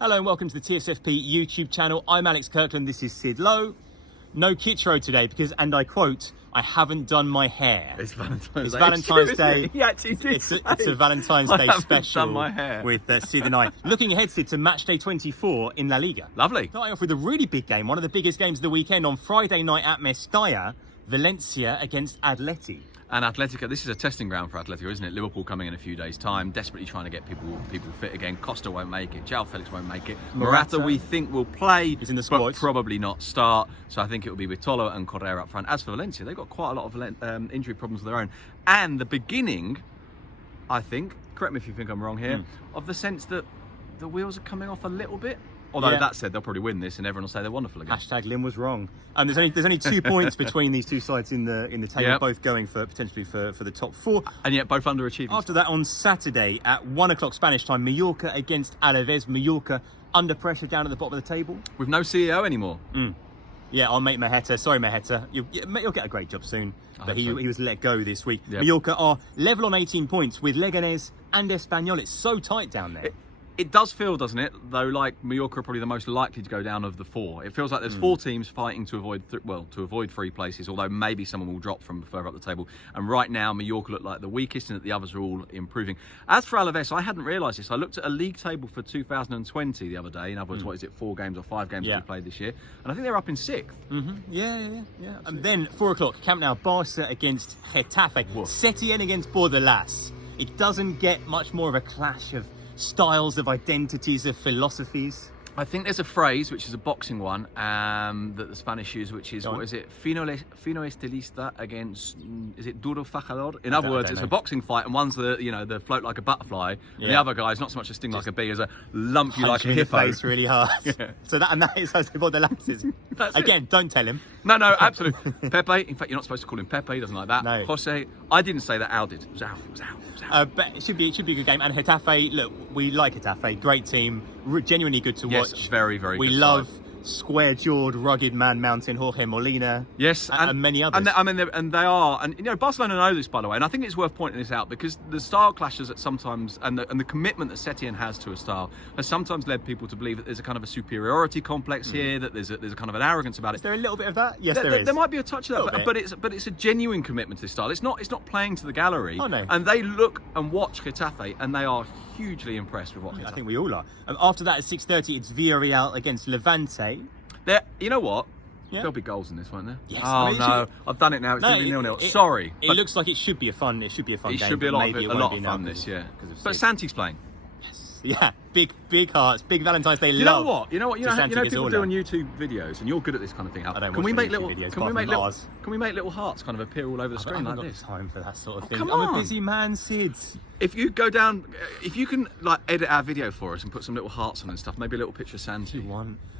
Hello and welcome to the TSFP YouTube channel. I'm Alex Kirkland, this is Sid Lowe. No Kitro today because, and I quote, I haven't done my hair. It's Valentine's It's Day. Valentine's Day. He actually did It's a Valentine's Day special done my hair. with Sid and I. Looking ahead, Sid, to Matchday 24 in La Liga. Lovely. Starting off with a really big game, one of the biggest games of the weekend on Friday night at Mestalla, Valencia against Atleti. And Atletico, this is a testing ground for Atletico, isn't it? Liverpool coming in a few days' time, desperately trying to get people fit again. Costa won't make it. João Felix won't make it. Morata, we think, will play. He's in the squad. But probably not start. So I think it will be with Tolo and Correa up front. As for Valencia, they've got quite a lot of injury problems of their own. And the beginning, I think, correct me if you think I'm wrong here, of the sense that the wheels are coming off a little bit. Although that said, they'll probably win this, and everyone will say they're wonderful again. Hashtag Lim was wrong. There's only 2 points between these two sides in the table, both going for potentially for the top 4, and yet both underachieving. After that, on Saturday at 1 o'clock Spanish time, Mallorca against Alaves. Mallorca under pressure down at the bottom of the table with no CEO anymore. Yeah, I'll make Maheta. Sorry, Maheta. You'll get a great job soon. But he was let go this week. Yep. Mallorca are level on 18 points with Leganés and Espanyol. It's so tight down there. It does feel, doesn't it, though, like Mallorca are probably the most likely to go down of the 4. It feels like there's 4 teams fighting to avoid 3 places, although maybe someone will drop from further up the table. And right now, Mallorca look like the weakest, and that the others are all improving. As for Alaves, I hadn't realised this. I looked at a league table for 2020 the other day. In other words, what is it, 4 games or 5 games that we played this year? And I think they're up in 6th. Yeah. And then 4 o'clock, Camp Nou, Barca against Getafe. Setien against Bordelas. It doesn't get much more of a clash of styles, of identities, of philosophies. I think there's a phrase, which is a boxing one, that the Spanish use, which is, what is it? Fino estilista against, is it duro fajador? In other words, it's a boxing fight, and one's the float like a butterfly, and the other guy is not so much a sting like a bee as a lump you like a hippo. In the face really hard. So that is Jose Bordelas. Again, don't tell him. No, absolutely. Pepe, in fact, you're not supposed to call him Pepe, he doesn't like that. No. Jose, I didn't say that, Al did. It was Al. But it should be a good game. And Getafe, look, we like Getafe, great team, genuinely good to watch. Yes, very, very we good. We love square-jawed, rugged man mountain Jorge Molina. Yes, and many others. And they are, and Barcelona know this, by the way, and I think it's worth pointing this out because the style clashes that sometimes, and the commitment that Setien has to a style has sometimes led people to believe that there's a kind of a superiority complex here, that there's a kind of an arrogance about it. Is there a little bit of that? Yes, there is. There might be a touch of that, but it's a genuine commitment to this style. It's not playing to the gallery. Oh, no. And they look and watch Getafe, and they are hugely impressed with what Getafe. I think we all are. After that, at 6:30, it's Villarreal against Levante. You know what? There'll be goals in this, won't there? Yes. Oh no, I've done it now. It's going to be 0-0. Sorry. It looks like it should be a fun. It should be a fun game. It should be a lot of fun. This, But Santi's playing. Yes. Yeah. Big hearts. Big Valentine's Day love. You know what? You know people do on YouTube videos, and you're good at this kind of thing. Can we make little hearts kind of appear all over the screen like this? I haven't got time for that sort of thing. Come I'm on. a busy man, Sid. If you go down, if you can edit our video for us and put some little hearts on and stuff, maybe a little picture of Santi.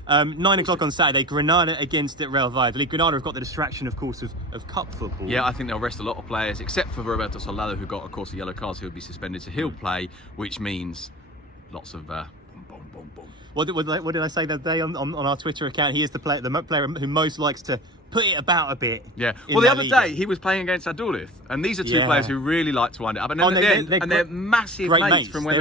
9 o'clock on Saturday, Granada against Real Valladolid. Granada have got the distraction, of course, of cup football. Yeah, I think they'll rest a lot of players, except for Roberto Soldado, who got, of course, a yellow card, so he'll be suspended. So he'll play, which means lots of boom. What did I say the other day on our Twitter account? He is the player who most likes to put it about a bit. Yeah. Well, the other day he was playing against Aduriz, and these are 2 players who really like to wind it up. And they're massive mates from when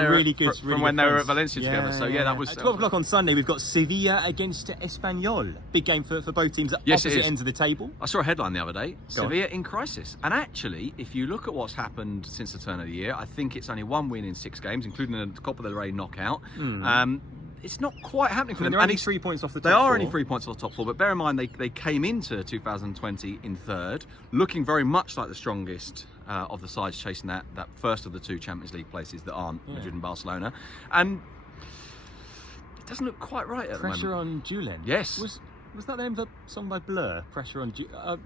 they were at Valencia together. So that was 12 o'clock on Sunday. We've got Sevilla against Espanyol. Big game for both teams at opposite ends of the table. I saw a headline the other day: Sevilla in crisis. And actually, if you look at what's happened since the turn of the year, I think it's only 1 win in 6 games, including a Copa del Rey knockout. It's not quite happening for them. They're only 3 points off the top 4. They are only 3 points off the top 4, but bear in mind they came into 2020 in 3rd, looking very much like the strongest of the sides chasing that first of the 2 Champions League places that aren't Madrid and Barcelona. And it doesn't look quite right at the moment. Pressure on Julen. Yes. Was that the name of the song by Blur? Pressure on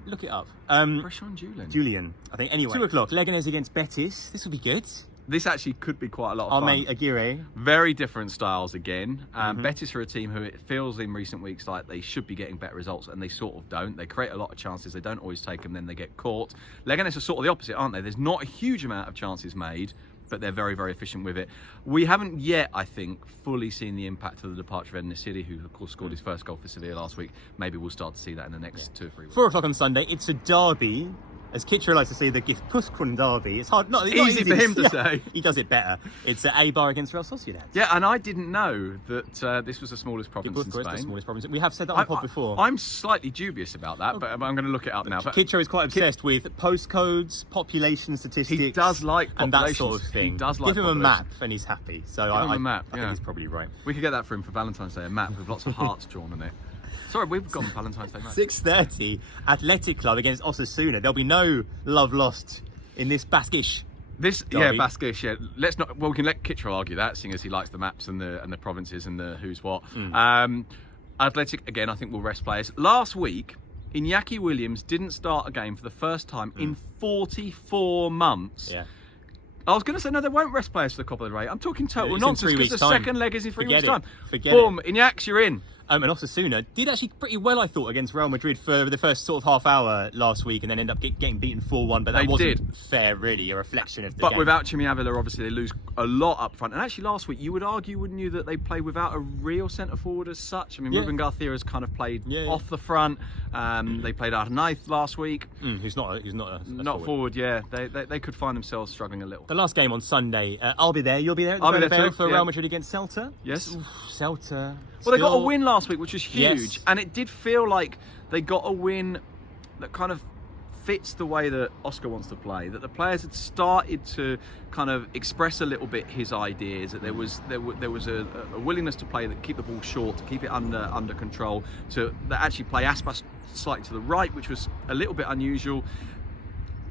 look it up. Pressure on Julian, I think. Anyway, 2 o'clock, Leganés against Betis. This will be good. This actually could be quite a lot of fun. Our mate Aguirre. Very different styles again. Betis are a team who it feels in recent weeks like they should be getting better results, and they sort of don't. They create a lot of chances. They don't always take them, then they get caught. Leganés are sort of the opposite, aren't they? There's not a huge amount of chances made, but they're very, very efficient with it. We haven't yet, I think, fully seen the impact of the departure of En-Nesyri, who, of course, scored his first goal for Sevilla last week. Maybe we'll start to see that in the next 2 or 3 weeks. 4 o'clock on Sunday. It's a derby. As Kitcher likes to say, the Guipuscoan derby. It's hard. Not Easy for him to say. He does it better. It's Eibar against Real Sociedad. Yeah, and I didn't know that this was the smallest province in Spain. The smallest province. We have said that on the pod before. I'm slightly dubious about that, but I'm going to look it up now. But Kitcher is quite obsessed with postcodes, population statistics. He does like and that sort of thing. He does like Give him a map and he's happy. So Give him a map. I think he's probably right. We could get that for him for Valentine's Day, a map with lots of hearts drawn on it. Sorry, we've gone Valentine's Day match. 6:30, Athletic Club against Osasuna. There'll be no love lost in this Basquish. Basquish. Yeah, let's not. Well, we can let Kitcher argue that, seeing as he likes the maps and the provinces and the who's what. Athletic again, I think will rest players. Last week, Iñaki Williams didn't start a game for the first time in 44 months. Yeah. I was going to say, no, they won't rest players for the Copa del Rey. I'm talking total It's nonsense in 3 because weeks' the time. second leg is in 3 weeks' Forget time. it. Forget Boom, Iñaki, you're in. And Osasuna did actually pretty well, I thought, against Real Madrid for the first sort of half hour last week, and then ended up getting beaten 4-1. But that wasn't fair, really, a reflection of the game. Without Chimi Avila, obviously, they lose a lot up front. And actually, last week, you would argue, wouldn't you, that they play without a real centre forward as such? I mean, Ruben Garcia has kind of played off the front. They played Arnaiz last week. Who's not a forward. Yeah, they could find themselves struggling a little. The last game on Sunday, I'll be there. You'll be there at the Bernabeu for Real Madrid against Celta. Yes. Celta. Well, they got a win last week, which was huge, Yes. and it did feel like they got a win that kind of fits the way that Oscar wants to play. That the players had started to kind of express a little bit his ideas. That there was a willingness to play, that keep the ball short, to keep it under control, that actually play Aspas slightly to the right, which was a little bit unusual.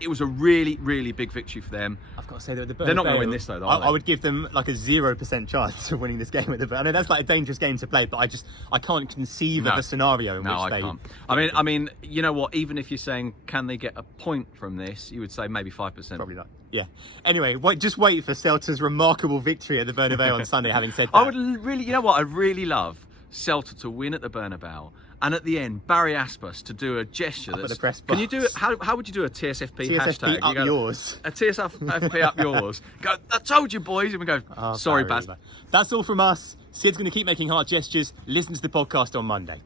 It was a really, really big victory for them. I've got to say, that they're not going to win this though. I would give them like a 0% chance of winning this game at the. I know that's like a dangerous game to play, but I can't conceive of a scenario in which they. Can't. I mean, you know what? Even if you're saying can they get a point from this, you would say maybe 5%. Probably not. Yeah. Anyway, just wait for Celta's remarkable victory at the Bernabeu on Sunday. Having said that, I would really, you know what? I'd really love Celta to win at the Bernabeu. And at the end, Barry Aspas to do a gesture. Up at the press can box. you do it? How would you do a TSFP hashtag? Up yours. A TSFP up yours. Go, I told you, boys. And we go, sorry, Baz. That's all from us. Sid's going to keep making heart gestures. Listen to the podcast on Monday.